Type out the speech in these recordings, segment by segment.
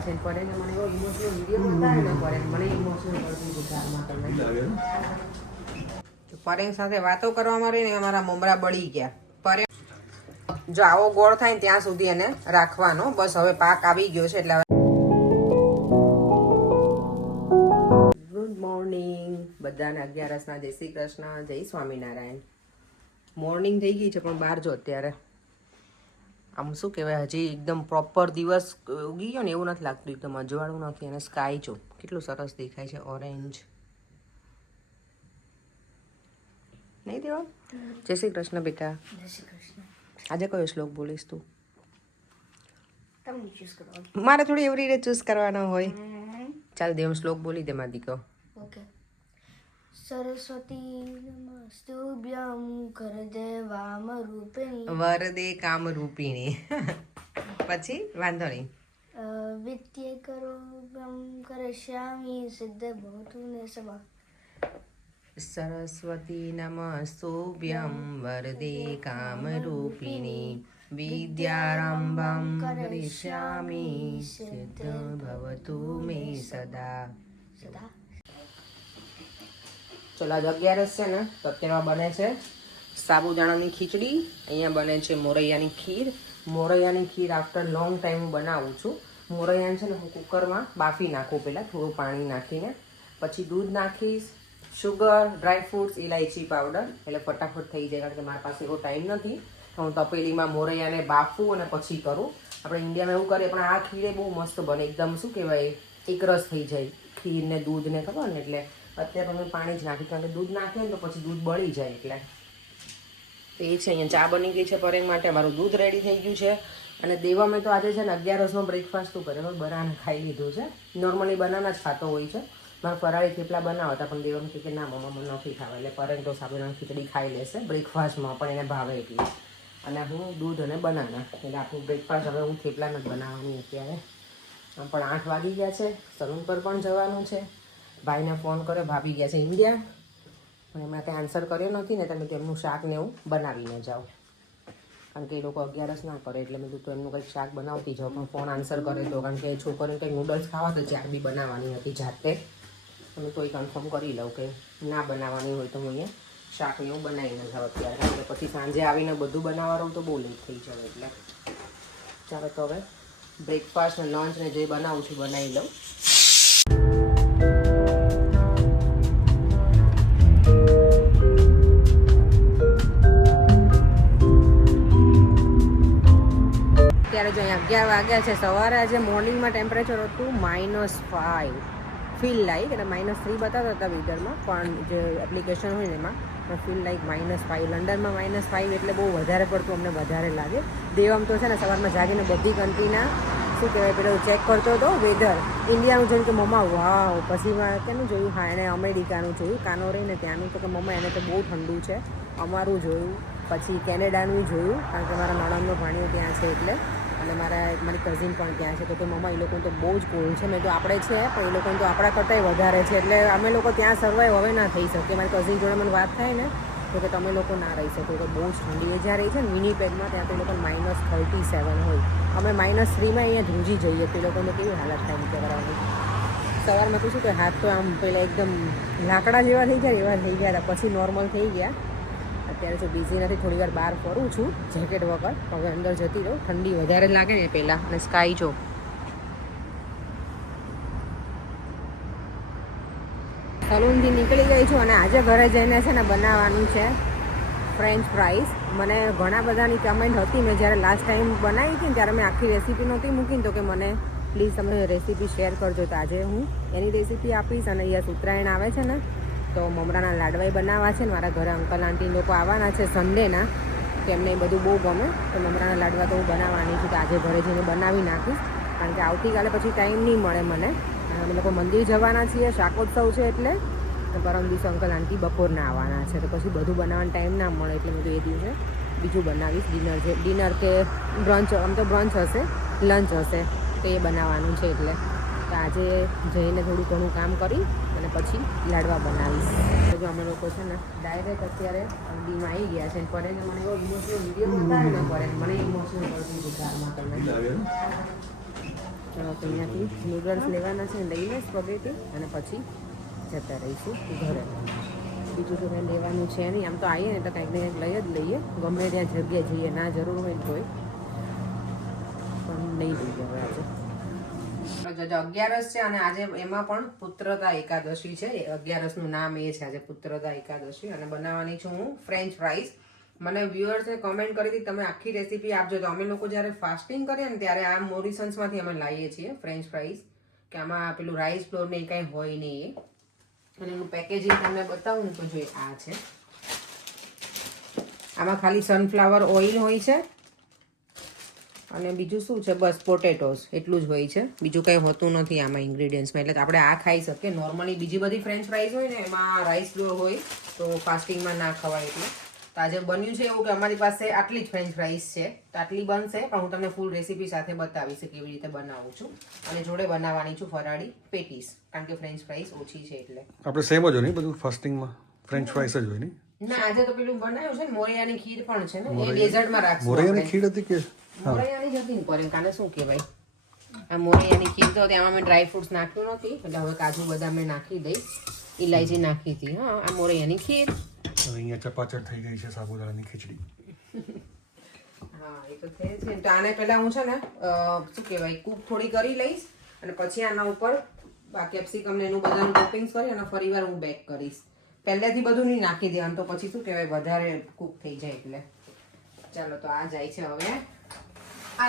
પડે કે મને એવો ઇમોશનલ વિડીયો બતાવે ને પડે મને ઇમોશનલ કરતી ગુજારમાં તમને પરેંગ સાથે વાતો કરવામાં રહીને અમારા મમરા બળી ગયા. પરેંગ જો આવો ગોળ થાય ને ત્યાં સુધી એને રાખવાનો. બસ હવે પાક આવી ગયો છે એટલે ગુડ મોર્નિંગ બધાને 11 જય શ્રી કૃષ્ણ, જય સ્વામિનારાયણ. મોર્નિંગ થઈ ગઈ છે પણ બહાર જો અત્યારે આમ શું કહેવાય હજી એકદમ પ્રોપર દિવસ ઉગી ગયો ને એવું નથી લાગતું. એકદમ અજવાળું નથી અને સ્કાય જો કેટલું સરસ દેખાય છે, ઓરેન્જ. નહીં દેવા? જય શ્રી કૃષ્ણ બેટા. જય શ્રી કૃષ્ણ. આજે કયો શ્લોક બોલીશ તું? તમને ચૂઝ કરવાનો. મારે થોડી એવી રીતે ચૂઝ કરવાનો હોય. ચાલ દેવ શ્લોક બોલી દે મારી દીકરો. ઓકે. સરસ્વતી નમસ્તુભ્યં કરદે વામ રૂપિણી વરદે કામ રૂપિણી. પછી વાંધો નહીં. વિદ્યે કરો કરશ્યામી સિદ્ધ ભવતુ ને સભા. સરસ્વતી નમસ્તુભ્યં વરદે કામ રૂપિણી વિદ્યારંભં કરિષ્યામિ સિદ્ધ ભવતુ મે સદા. સદા. ચલો આજ 11 છે ને તો અત્યારમાં બને છે સાબુદાણાની ખીચડી, અહીંયા બને છે મોરૈયાની ખીર. મોરૈયાની ખીર આફ્ટર લોંગ ટાઈમ હું બનાવું છું. મોરૈયાને છે ને હું કુકરમાં બાફી નાખું પહેલાં થોડું પાણી નાખીને, પછી દૂધ નાખીશ, શુગર, ડ્રાયફ્રૂટ્સ, ઇલાયચી પાવડર, એટલે ફટાફટ થઈ જાય. કારણ કે મારી પાસે એવો ટાઈમ નથી તો હું તપેલીમાં મોરૈયાને બાફું અને પછી કરું. આપણે ઇન્ડિયામાં એવું કરીએ પણ આ ખીરે બહુ મસ્ત બને, એકદમ શું કહેવાય એકરસ થઈ જાય ખીરને દૂધને, ખબર ને. એટલે અત્યારે તમે પાણી જ નાખી, કારણ કે દૂધ નાખીએ ને તો પછી દૂધ બળી જાય. એટલે તો એ છે. અહીંયા ચા બની ગઈ છે પરેંગ માટે, મારું દૂધ રેડી થઈ ગયું છે. અને દેવામાં તો આજે છે ને 11નો બ્રેકફાસ્ટ શું કરે, બનાના ખાઈ લીધું છે. નોર્મલી બનાના જ ખાતો હોય છે. મારા ફરાળી થેપલા બનાવતા હતા પણ દેવામાં કે ના મમ્મા મને નથી ખાવા, એટલે પરેંગ તો સાબુદાણાની ખીચડી ખાઈ લેશે બ્રેકફાસ્ટમાં, પણ એને ભાવે એટલી. અને હું દૂધ અને બનાના, એટલે આપણું બ્રેકફાસ્ટ હવે હું થેપલા નથી બનાવવાની અત્યારે. પણ 8 વાગી ગયા છે, સલૂન પર પણ જવાનું છે. ભાઈને ફોન કર્યો, ભાભી ગયા છે ઇન્ડિયા, પણ એમણે કંઈ આન્સર કર્યો નથી ને તમે તેમનું શાક ને એવું બનાવીને જાઓ. કારણ કે એ લોકો 11 ના કરે એટલે મેં કીધું એમનું કંઈક શાક બનાવતી જાઓ. પણ ફોન આન્સર કરે તો, કારણ કે છોકરીને કંઈક નૂડલ્સ ખાવા તો ચાર બી બનાવવાની હતી જાતે. તમે તોય કન્ફર્મ કરી લઉં કે ના બનાવવાની હોય તો હું અહીંયા શાક ને એવું બનાવીને જાઉં અત્યારે. કારણ કે પછી સાંજે આવીને બધું બનાવવા રહું તો બહુ લેટ થઈ જાય. એટલે ચાલો તો હવે બ્રેકફાસ્ટ ને લંચ ને જે બનાવું છું બનાવી લઉં. અત્યારે જો અહીંયા 11 વાગ્યા છે સવારે. આજે મોર્નિંગમાં ટેમ્પરેચર હતું -5 ફીલ લાઈક, એટલે -3 બતાવતા હતા વેધરમાં, પણ જે એપ્લિકેશન હોય ને એમાં ફીલ લાઈક -5. લંડનમાં -5 એટલે બહુ વધારે પડતું અમને વધારે લાગે. દેવમ તો છે ને સવારમાં જાગીને બધી કન્ટ્રીના શું કહેવાય પેલું ચેક કરતો હતો વેધર. ઇન્ડિયાનું જોયું કે મમ્મા વાવ, પછી કેનું જોયું, હા એને અમેરિકાનું જોયું, કાનો રહીને ત્યાંનું, તો કે મમ્મા એને તો બહુ ઠંડુ છે. અમારું જોયું, પછી કેનેડાનું જોયું, કારણ કે મારા નણંદનો ભાણિયો ત્યાં છે એટલે, અને મારી કઝિન પણ ત્યાં છે. તો કે મમ્મા એ લોકોને તો બહુ જ કોલ્ડ છે. મેં તો આપણે છે પણ એ લોકોને તો આપણા કરતાંય વધારે છે, એટલે અમે લોકો ત્યાં સર્વાઈવ હવે ના થઈ શકીએ. મારી કઝિન જોડે મને વાત થાય ને તો કે તમે લોકો ના રહી શકો, તો બહુ જ ઠંડી. એ જ્યાં રહી છે ને વિનીપેગમાં, ત્યાં તો એ લોકો -37 હોય. અમે -3માં અહીંયા ધ્રુજી જઈએ તો એ લોકોને કેવી હાલત થાય નીચે કરવાની. સવારમાં તો શું કે હાથ તો આમ પહેલાં એકદમ લાકડા જેવા થઈ ગયા એવા થઈ ગયા હતા, પછી નોર્મલ થઈ ગયા. અત્યારે જો બિઝી નથી, થોડી વાર બહાર ફરું છું જેકેટ વગર. હવે અંદર જતી રહું, ઠંડી વધારે લાગે ને પહેલાં. અને સ્કાય જો સલૂનથી નીકળી ગઈ છું અને આજે ઘરે જઈને છે ને બનાવવાનું છે ફ્રેન્ચ ફ્રાઈસ. મને ઘણા બધાની કમેન્ટ હતી, મેં જ્યારે લાસ્ટ ટાઈમ બનાવી હતી ને ત્યારે મેં આખી રેસીપી નહોતી મૂકીને, તો કે મને પ્લીઝ તમે રેસીપી શેર કરજો. તો આજે હું એની રેસીપી આપીશ. અને અહીંયા ઉત્તરાયણ આવે છે ને તો મમરાના લાડવાઈ બનાવવા છે ને મારા ઘરે અંકલ આંટી લોકો આવવાના છે સન્ડેના, તો એમને એ બધું બહુ ગમે. તો મમરાના લાડવા તો હું બનાવવાની છું, તો આજે ઘરે જઈને બનાવી નાખીશ. કારણ કે આવતીકાલે પછી ટાઈમ નહીં મળે મને. અમે લોકો મંદિર જવાના છીએ, શાકોત્સવ છે એટલે. પરમ દિવસે અંકલ આંટી બપોરના આવવાના છે, તો પછી બધું બનાવવાનો ટાઈમ ના મળે. એટલે હું તો એ દિવસે બીજું બનાવીશ. ડિનર કે બ્રંચ, આમ તો બ્રંચ હશે, લંચ હશે, તો એ બનાવવાનું છે. એટલે તો આજે જઈને થોડું ઘણું કામ કરી અને પછી લાડવા બનાવીશ. તો જો અમે લોકો છે ને ડાયરેક્ટ અત્યારે ડીમાં આવી ગયા છે. પડે કે મને એવો ઇમોશનલ વિડીયો બતાવે ને પડે મને ઇમોશનલ કરતી ગુજારમાં તમને ચાલો તો અહીંયાથી નૂડલ્સ લેવાના છે, લઈને સ્પગેટી અને પછી જતા રહીશું ઘરે. બીજું તો કંઈ લેવાનું છે નહીં. આમ તો આવીએ ને તો કંઈક ને કંઈક લઈ જ લઈએ, ગમે ત્યાં જગ્યાએ જઈએ, ના જરૂર હોય ને તોય પણ નહીં લઈએ હવે આજે. 11 છે અને આજે એમાં પણ પુત્રદા એકાદશી છે. 11નું નામ એ છે આજે પુત્રદા એકાદશી. અને બનાવવાની છું હું ફ્રેન્ચ ફ્રાઈઝ. મને વ્યુઅર્સે કોમેન્ટ કરી હતી તમે આખી રેસીપી આપજો. તો અમે લોકો જ્યારે ફાસ્ટિંગ કરીએ ને ત્યારે આ મોરિસન્સમાંથી અમે લાવીએ છીએ ફ્રેન્ચ ફ્રાઈઝ, કે આમાં પેલું રાઈસ ફ્લોર ને કંઈ હોય નહીં. અને એનું પેકેજિંગ તમને બતાવું ને તો જોઈએ આ છે. આમાં ખાલી સનફ્લાવર ઓઇલ હોય છે અને બીજું શું છે, બસ પોટેટોસ એટલું જ હોય છે. બીજું કંઈ હોતું નથી આમાં ઇન્ગ્રીડિયન્ટ્સમાં. એટલે આપણે આ ખાઈ શકીએ. નોર્મલી બીજી બધી ફ્રેન્ચ ફ્રાઈઝ હોય ને એમાં રાઈસ ફ્લોર હોય તો ફાસ્ટિંગમાં ના ખવાય. એટલે તો આજે બન્યું છે એવું કે અમારી પાસે આટલી જ ફ્રેન્ચ ફ્રાઈઝ છે, તો આટલી બનશે. પણ હું તમને ફૂલ રેસીપી સાથે બતાવીશ કેવી રીતે બનાવું છું. અને જોડે બનાવવાની છું ફરાળી પેટીસ, કારણ કે ફ્રેન્ચ ફ્રાઈઝ ઓછી છે એટલે. આપણે સેમ જ હોય નહીં બધું ફાસ્ટિંગમાં, ફ્રેન્ચ ફ્રાઈસ જ હોય નહીં? ના, આજે તો પેલું બનાવ્યું છે ને મોરૈયાની ખીર પણ છે ને, એ ડેઝર્ટમાં રાખશું. મોરૈયાની ખીર હતી કે મોરૈયાની જ હતી ને પર કાને શું કહેવાય, આ મોરૈયાની ખીર તો તેમાં મેં ડ્રાય ફ્રૂટ્સ નાખ્યું નથી, એટલે હવે કાજુ બદામ મેં નાખી દઈશ, ઇલાયચી નાખી હતી. હા, આ મોરૈયાની ખીર. અહીંયા ચપાચટ થઈ ગઈ છે સાબુદાણાની ખીચડી. હા, એ તો થઈ છે. તો આને પહેલા હું છે ને શું કહેવાય કૂક થોડી કરી લઈશ અને પછી આના ઉપર કેપ્સિકમ ને એનું બધાનું ટોપિંગ્સ કરી અને ફરીવાર હું બેક કરીશ. પહેલેથી બધું નહીં નાખી દેવાનું, તો પછી શું કહેવાય વધારે કૂક થઈ જાય. એટલે ચાલો તો આ જાય છે હવે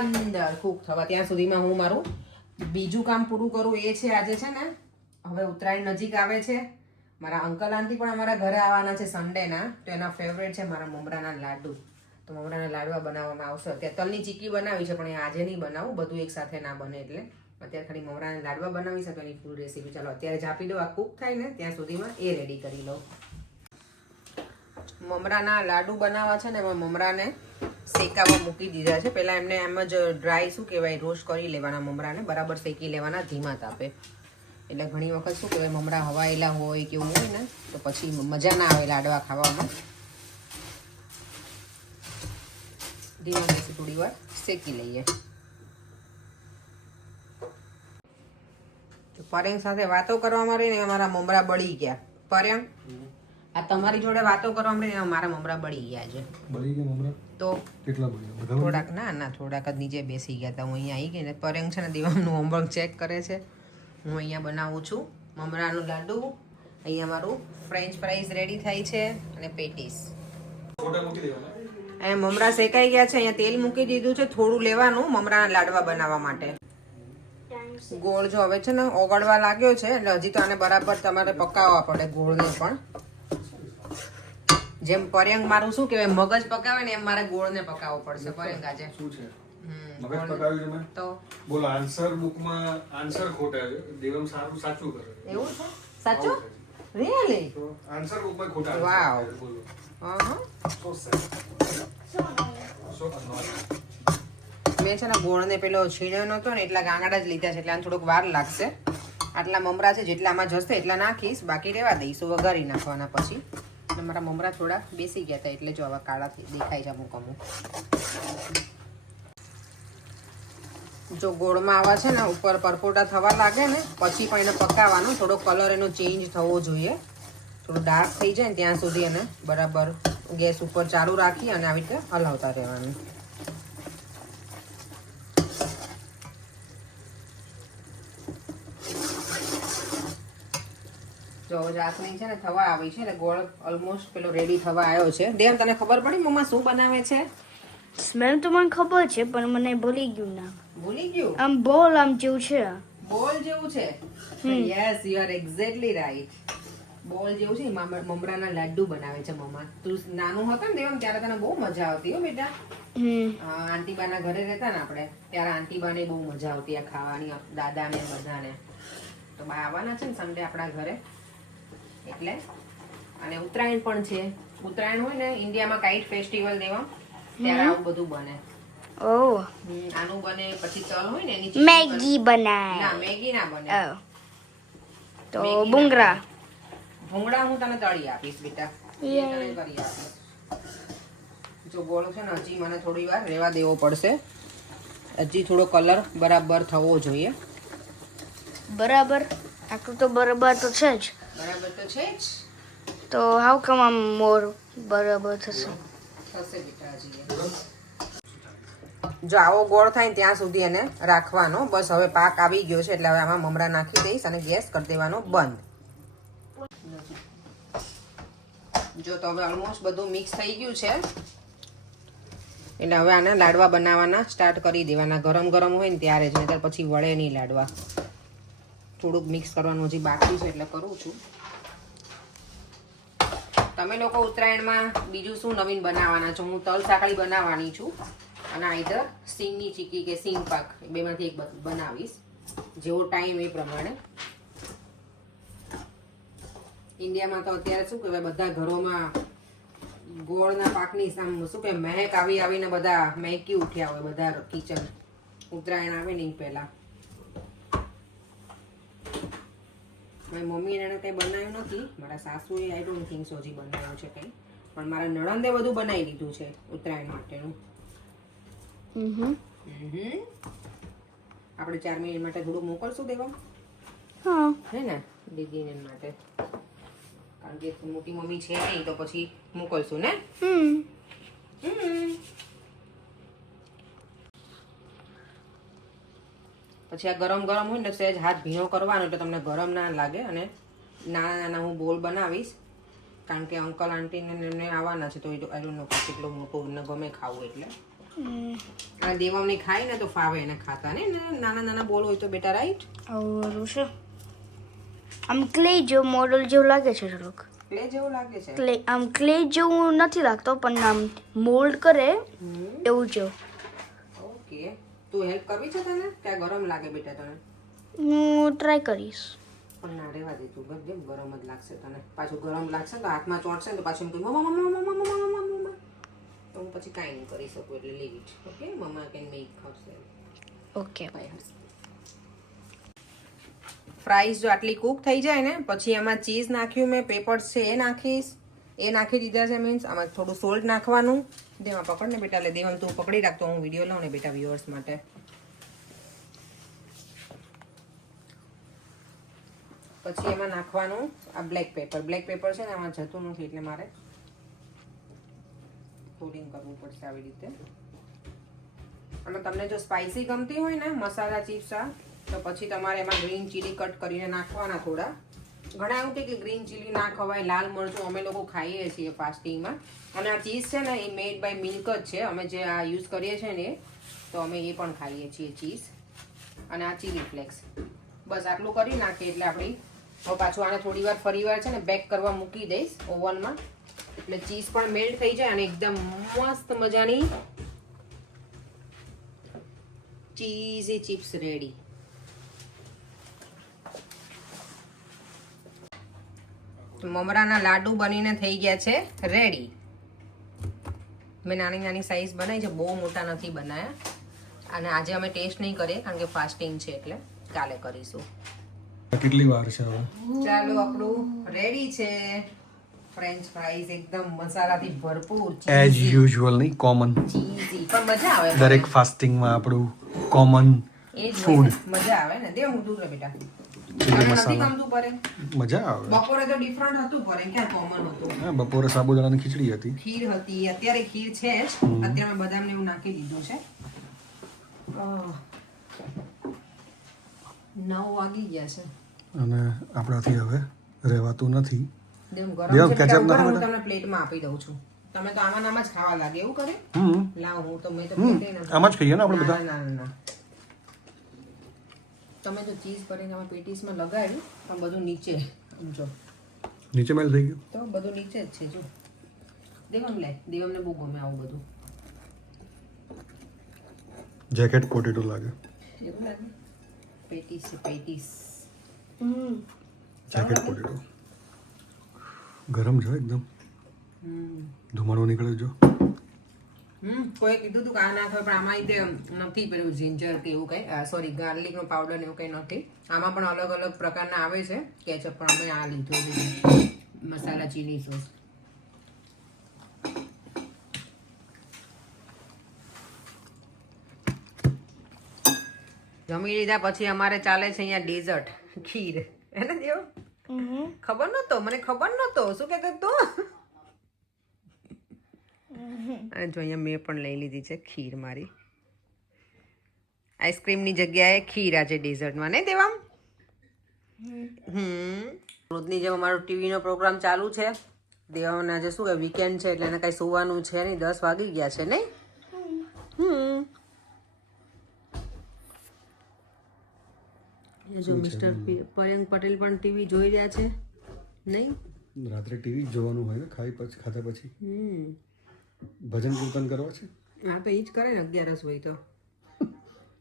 અંદર કૂક થવા. ત્યાં સુધીમાં હું મારું બીજું કામ પૂરું કરું. એ છે આજે છે ને હવે ઉત્તરાયણ નજીક આવે છે. મારા અંકલ આંટી પણ અમારા ઘરે આવવાના છે સન્ડેના. તો એના ફેવરેટ છે મારા મમરાના લાડુ. તો મમરાના લાડવા બનાવવામાં આવશે. અત્યારે તલની ચીકી બનાવી છે પણ એ આજે નહીં બનાવું, બધું એક સાથે ના બને એટલે અત્યારે ખાલી મમરાના લાડવા બનાવી છે. તો એની ફૂલ રેસીપી ચાલો અત્યારે જ આપી દો. આ કૂક થાય ને ત્યાં સુધીમાં એ રેડી કરી લઉં. મમરાના લાડુ બનાવવા છે ને એમાં મમરાને શેકાવા મૂકી દીધા છે. પહેલાં એમને એમ જ ડ્રાય શું કહેવાય રોસ્ટ કરી લેવાના મમરાને, બરાબર શેકી લેવાના ધીમા તાપે. એટલે ઘણી વખત શું કહેવાય મમરા હવાયેલા હોય કે એવું હોય ને તો પછી મજા ના આવે લાડવા ખાવામાં. ધીમા ગેસે થોડી વાર શેકી લઈએ. પરેંગ સાથે વાતો કરવામાં રહીને અમારા મમરા બળી ગયા. પરેંગ, આ તમારી જોડે વાતો કરવામાં રહીને મારા મમરા બળી ગયા છે. બળી ગયા મમરા? તો કેટલા બળ્યા? થોડાક ના થોડાક જ નીચે બેસી ગયા હતા. હું અહીંયા આવી ગઈ ને પરેંગ છે ને દિવાળનું હોમવર્ક ચેક કરે છે. હું અહીંયા બનાવું છું મમરાનું લાડુ. અહીંયા મારું ફ્રેન્ચ ફ્રાઈઝ રેડી થાય છે અને પેટીસ. અહીંયા મમરા શેકાઈ ગયા છે. અહીંયા તેલ મૂકી દીધું છે થોડું લેવાનું મમરાના લાડવા બનાવવા માટે. ગોળ જો હવે છે ને ઓગળવા લાગ્યો છે એટલે હજી તો આને બરાબર તમારે પકાવવા પડે ગોળને પણ. જેમ પર્યંગ મારું શું કહેવાય મગજ પકાવે ને એમ મારે ગોળને પકાવવો પડશે. પર્યંગ આજે શું છે મગજ પકાવ્યું છે મેં તો બોલો આન્સર બુકમાં આન્સર ખોટા છે. દેવમ સાચું કરે. એવું છે? સાચું? રિયલી? આન્સર બુકમાં ખોટા છે. વાવ. મેં છે ને ગોળને પેલો છીણ્યો નહોતો ને એટલા ગાંગડા જ લીધા છે એટલે આને થોડોક વાર લાગશે. આટલા મમરા છે જેટલામાં જશે એટલા નાખીશ, બાકી રહેવા દઈશું વઘારી નાખવાના પછી. અને મારા મમરા થોડા બેસી ગયા હતા એટલે જો આવા કાળા દેખાય છે અમુક અમુક. જો ગોળમાં આવા છે ને ઉપર પરપોટા થવા લાગે ને પછી પણ એને પકાવવાનું. થોડો કલર એનો ચેન્જ થવો જોઈએ, થોડું ડાર્ક થઈ જાય ને ત્યાં સુધી એને બરાબર ગેસ ઉપર ચાલુ રાખી અને આવી રીતે હલાવતા રહેવાનું. જો જાસમીન છે ને થવા આવી છે એટલે ગોળ ઓલમોસ્ટ પેલો રેડી થવા આવ્યો છે. દેવ તને ખબર પડી મમ્મા શું બનાવે છે? સ્મેલ તો મને ખબર છે પણ મને ભૂલી ગયું નામ. ભૂલી ગયું? આમ બોલ આમ જેવું છે. બોલ જેવું છે? Yes, you are exactly right. બોલ જેવું છે. મમરાના લાડ્ડુ બનાવે છે મમ્મા. તું નાનું હતો ને દેવમ ત્યારે તને બહુ મજા આવતી હો બેટા. આંટીબાના ઘરે રહેતા ને આપણે ત્યારે આંટીબાને બહુ મજા આવતી આ ખાવાની, દાદાને બધાને. તો બા આવવાના છે ને સન્ડે આપણા ઘરે એટલે. અને ઉત્તરાયણ પણ છે. ઉત્તરાયણ હોય ને ઇન્ડિયામાં કાઇટ ફેસ્ટિવલ દેવા ત્યારે આવું બધું બને. ઓહ, આનું બને પછી તલ હોય ને એની મેગી બનાય. ના મેગી ના બને. તો ભૂંગળા. ભૂંગળા હું તને તળી આપીશ બેટા, એ તને કરી આપીશ. જો ગોળ છે ને હજી મને થોડી વાર રહેવા દેવો પડશે. હજી થોડો કલર બરાબર થવો જોઈએ. બરાબર, આટલું તો બરાબર તો છે જ. બરાબર તો છે જ. તો હાઉ કમ આમ મોર બરાબર થશે? થશે બેટા હજી. જો આવો ગોળ થાય ને ત્યાં સુધી એને રાખવાનો. બસ હવે પાક આવી ગયો છે એટલે હવે આમાં મમરા નાખી દઈશ અને ગેસ કરી દેવાનો બંધ. જો તો હવે ઓલમોસ્ટ બધું મિક્સ થઈ ગયું છે એટલે હવે આના લાડવા બનાવવાના સ્ટાર્ટ કરી દેવાના. ગરમ ગરમ હોય ને ત્યારે જ, નહીંતર પછી વળે નહીં લાડવા. થોડુંક મિક્સ કરવાનું હજી બાકી છે એટલે કરું છું. તમે લોકો ઉત્તરાયણમાં બીજું શું નવીન બનાવવાના છો? હું તલ સાંકળી બનાવવાની છું અને આઈધર સિંગની ચીકી કે સિંગ પાક બેમાંથી એક બનાવીશ, જેવો ટાઈમ એ પ્રમાણે. ઇન્ડિયામાં તો અત્યારે શું કહેવાય, બધા ઘરોમાં ગોળના પાકની આમ શું કે મહેક આવીને બધા મહેકી ઉઠ્યા હોય બધા કિચન. ઉત્તરાયણ આવે ને એ પહેલા. મારી મમ્મીને એને કંઈ બનાવ્યું નથી, મારા સાસુએ આઈ ડોન્ટ થિંક સો હજી બનાવ્યું છે કંઈ, પણ મારા નણંદે બધું બનાવી દીધું છે ઉત્તરાયણ માટેનું. આપણે 4 મિનિટ માટે થોડું મોકલશું દેવા? હા, હે ને દીદીને માટે, કારણ કે મોટી મમ્મી છે નહીં તો પછી મોકલશું ને. પછી આ ગરમ ગરમ હોય ને સહેજ હાથ ભીનો કરવાનો એટલે તમને ગરમ ના લાગે. અને નાના નાના હું બોલ બનાવીશ કારણ કે અંકલ આંટીને આવવાના છે, તો આઈ ડોન્ટ નો કેટલો મોટો એને ગમે ખાવું એટલે. અને દેવમની ખાય ને તો ફાવે એને ખાતા ને. નાના નાના બોલ હોય તો બેટા, રાઈટ? આવું છે. આમ ક્લે જેવું મોડલ જેવું લાગે છે થોડુંક. ક્લે જેવું લાગે છે? ક્લે આમ ક્લે જેવું નથી લાગતો, પણ આમ મોલ્ડ કરે એવું જેવું. ઓકે, તું હેલ્પ કરવી છે તને? કે ગરમ લાગે બેટા તને? હું ટ્રાય કરીશ. પણ ના રહેવા દે તું, જેમ ગરમ જ લાગશે તને. પાછું ગરમ લાગશે તો હાથમાં ચોંટશે ને તો પાછું એમ કહ્યું મમ્મા, તો હું પછી કાંઈ નહીં કરી શકું એટલે લીવ ઇટ. ઓકે, મમ્મા કેન મેક ખાવશે. ઓકે. ફ્રાઈઝ જો આટલી કૂક થઈ જાય ને પછી એમાં ચીઝ નાખ્યું મેં, પેપર્સ છે એ નાખીશ. એ નાખી દીધા છે મીન્સ આમાં થોડું સોલ્ટ નાખવાનું. દેવા પકડ ને બેટા, એટલે દેવમ તું પકડી રાખતો હું વિડીયો લઉં ને બેટા વ્યુઅર્સ માટે. પછી એમાં નાખવાનું આ બ્લેક પેપર. બ્લેક પેપર છે ને આમાં જતું નથી એટલે મારે કોડિંગ કરવું પડશે આવી રીતે. અને તમને જો સ્પાઇસી ગમતી હોય ને મસાલા ચિપ્સા, તો પછી તમારે એમાં ગ્રીન ચીલી કટ કરીને નાખવાના થોડા. ઘણા એવું કે ગ્રીન ચીલી ના ખવાય, લાલ મરચું અમે લોકો ખાઈએ છીએ ફાસ્ટિંગમાં. અને આ ચીઝ છે ને એ મેડ બાય મિલ્ક જ છે. અમે જે આ યુઝ કરીએ છીએ ને તો અમે એ પણ ખાઈએ છીએ ચીઝ. અને આ ચીલી ફ્લેક્સ. બસ આટલું કરી નાખીએ એટલે આપણી. હવે પાછું આને થોડી વાર ફરી વાર છે ને બેક કરવા મૂકી દઈશ ઓવનમાં, એટલે ચીઝ પણ મેલ્ટ થઈ જાય અને એકદમ મસ્ત મજાની ચીઝી ચિપ્સ રેડી. મમરાના લાડુ બનીને થઈ ગયા છે રેડી. મેં નાની નાની સાઈઝ બનાવી છે, બહુ મોટા નથી બનાવ્યા. અને આજે અમે ટેસ્ટ નહીં કરીએ કારણ કે ફાસ્ટિંગ છે એટલે કાલે કરીશું. કેટલી વાર છે હવે? ચાલો, આપણું રેડી છે ફ્રેન્ચ ફ્રાઈઝ, એકદમ મસાલાથી ભરપૂર. એઝ યુઝ્યુઅલ નહીં, કોમન. ચીઝી પણ મજા આવે દરેક ફાસ્ટિંગમાં આપણું કોમન એ જ ફૂડ. મજા આવે ને. દેવ હું દૂર બેટા, ચીલી નથી મસાલા ગમતું પડે. મજા આવે. બપોરે તો ડિફરન્ટ હતું, પર ક્યાં કોમન હતું. હા, બપોરે સાબુદાણાની ખીચડી હતી, ખીર હતી, અત્યારે ખીર છે જ. અત્યારે મેં બદામને એવું નાખી દીધું છે. 9 વાગી ગયા છે અને આપણાથી હવે રહેવાતું નથી. દેવ દેવ, ગરમ છે ketchup બેટા, નાખો હું બેટા. તમને પ્લેટમાં આપી દઉં છું. તમે તો આમાં નામ જ ખાવા લાગે એવું કરે. લાવ હું તો મેં તો આમાં જ ખાઈએ ને આપણે બધા. ના ના ના, તમે તો ચીઝ કરીને આમાં પેટીસમાં લગાવ્યું પણ બધું નીચે સમજો નીચે મેલ થઈ ગયું તો બધું નીચે જ છે. જો દેવમ લે, દેવમને બહુ ગમે આવું બધું. જેકેટ પોટેટો લાગે. એવું લાગે પેટીસ છે, પેટીસ. જેકેટ પોટેટો ગરમ છે એકદમ, ધુમાડો નીકળે જો. કોઈ કીધું તું કે આ નાખે, પણ આમાં રીતે નથી પેલું જિંજર કે એવું કંઈ, સોરી ગાર્લિકનો પાવડર ને એવું કંઈ નથી. આમાં પણ અલગ અલગ પ્રકારના આવે છે કેચઅપ, પણ અમે આ લીધો છે મસાલા ચીલી સોસ. જમી લીધા પછી અમારે ચાલે છે અહીંયા ડેઝર્ટ ખીર હે ને દેવ? ખબર નતો, મને ખબર નતો. શું કહેતો તું? અને જો અહીંયા મેં પણ લઈ લીધી છે ખીર મારી. આઈસ્ક્રીમની જગ્યાએ ખીર આજે ડેઝર્ટમાં નહીં દેવામ? રોજની જેમ અમારો ટીવીનો પ્રોગ્રામ ચાલુ છે. દેવાને આજે શું કે વીકેન્ડ છે એટલે એને કાંઈ સુવાનું છે નહીં, 10 વાગી ગયા છે નહીં? જો મિસ્ટર પયંગ પટેલ પણ ટીવી જોઈ રહ્યા છે નહીં? રાત્રે ટીવી જોવાનું હોય ને ખાતા પછી. ભજન કીર્તન કરવા છે. હા તો એ જ કરે ને 11 હોય તો.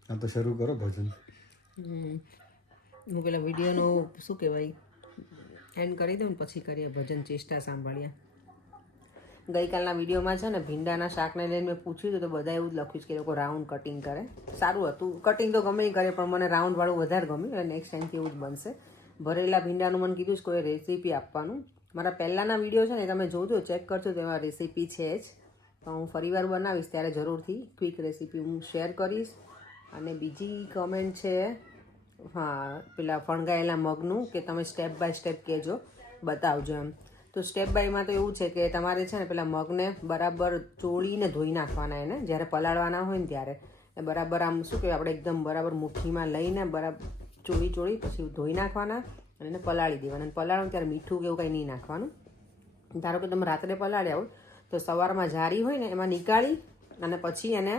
હા તો શરૂ કરો ભજન. હું પેલા વિડીયોનો શું કહેવાય એન્ડ કરી દઉં ને પછી કરીએ ભજન ચેષ્ટા સાંભળીએ. ગઈકાલના વિડીયોમાં છે ને ભીંડાના શાકને લઈને મેં પૂછ્યું હતું તો બધા એવું જ લખ્યું છે કે એ લોકો રાઉન્ડ કટિંગ કરે. સારું હતું, કટિંગ તો ગમે એ કરે પણ મને રાઉન્ડવાળું વધારે ગમ્યું એટલે નેક્સ્ટ ટાઈમથી એવું જ બનશે. ભરેલા ભીંડાનું મને કીધું છે કોઈ રેસીપી આપવાનું. મારા પહેલાંના વિડીયો છે ને તમે જોજો, ચેક કરજો, તેમાં રેસીપી છે જ. તો હું ફરીવાર બનાવીશ ત્યારે જરૂરથી ક્વિક રેસીપી હું શેર કરીશ. અને બીજી કમેન્ટ છે હા પેલા ફણગાયેલા મગનું કે તમે સ્ટેપ બાય સ્ટેપ કહેજો, બતાવજો એમ. તો સ્ટેપ બાયમાં તો એવું છે કે તમારે છે ને પેલા મગને બરાબર ચોળીને ધોઈ નાખવાના એને જ્યારે પલાળવાના હોય ને ત્યારે બરાબર આમ શું કહેવાય આપણે એકદમ બરાબર મુઠ્ઠીમાં લઈને બરાબર ચોળી પછી ધોઈ નાખવાના અને એને પલાળી દેવાના. અને પલાળો ત્યારે મીઠું કે એવું કંઈ નહીં નાખવાનું. ધારો કે તમે રાત્રે પલાળ્યા હોય તો સવારમાં જારી હોય ને એમાં નીકાળી અને પછી એને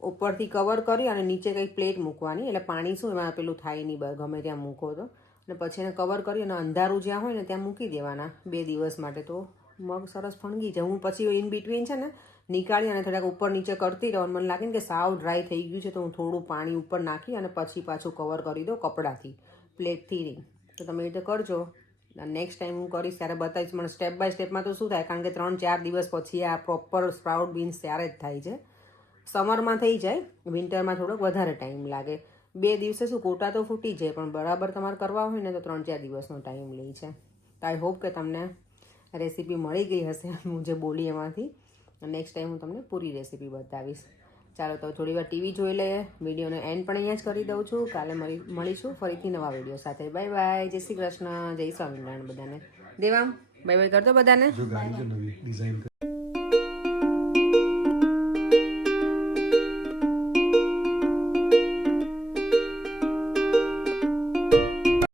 ઉપરથી કવર કરી અને નીચે કંઈક પ્લેટ મૂકવાની એટલે પાણી શું એમાં પેલું થાય નહીં, ગમે ત્યાં મૂકો તો. અને પછી એને કવર કરી અને અંધારું જ્યાં હોય ને ત્યાં મૂકી દેવાના 2 દિવસ માટે. તો મગ સરસ ફણગી જાય. હું પછી ઇન બિટવીન છે ને નીકાળી અને થોડાક ઉપર નીચે કરતી રહું. મને લાગે ને કે સાવ ડ્રાય થઈ ગયું છે તો હું થોડું પાણી ઉપર નાખી અને પછી પાછું કવર કરી દઉં કપડાથી, પ્લેટથી નહીં. તો તમે એ રીતે કરજો. નેક્સ્ટ ટાઈમ હું કરીશ ત્યારે બતાવીશ. મને સ્ટેપ બાય સ્ટેપમાં તો શું થાય કારણ કે 3-4 દિવસ પછી આ પ્રોપર સ્પ્રાઉટ બીન્સ ત્યારે જ થાય છે. સમરમાં થઈ જાય, વિન્ટરમાં થોડોક વધારે ટાઈમ લાગે. 2 દિવસે શું કોટા તો ફૂટી જાય પણ બરાબર તમારે કરવા હોય ને તો 3-4 દિવસનો ટાઈમ લે છે. તો આઈ હોપ કે તમને રેસીપી મળી ગઈ હશે હું જે બોલી એમાંથી. નેક્સ્ટ ટાઈમ હું તમને પૂરી રેસીપી બતાવીશ. ચાલો તો થોડી વાર ટીવી જોઈ લઈએ. વિડીયોનો એન્ડ પણ અહીંયા જ કરી દઉં છું. કાલે મળીશું ફરીથી નવા વિડીયો સાથે. બાય બાય, જય શ્રી કૃષ્ણ, જય સ્વામિનારાયણ બધાને. દેવામ બાય બાય કરતો બધાને.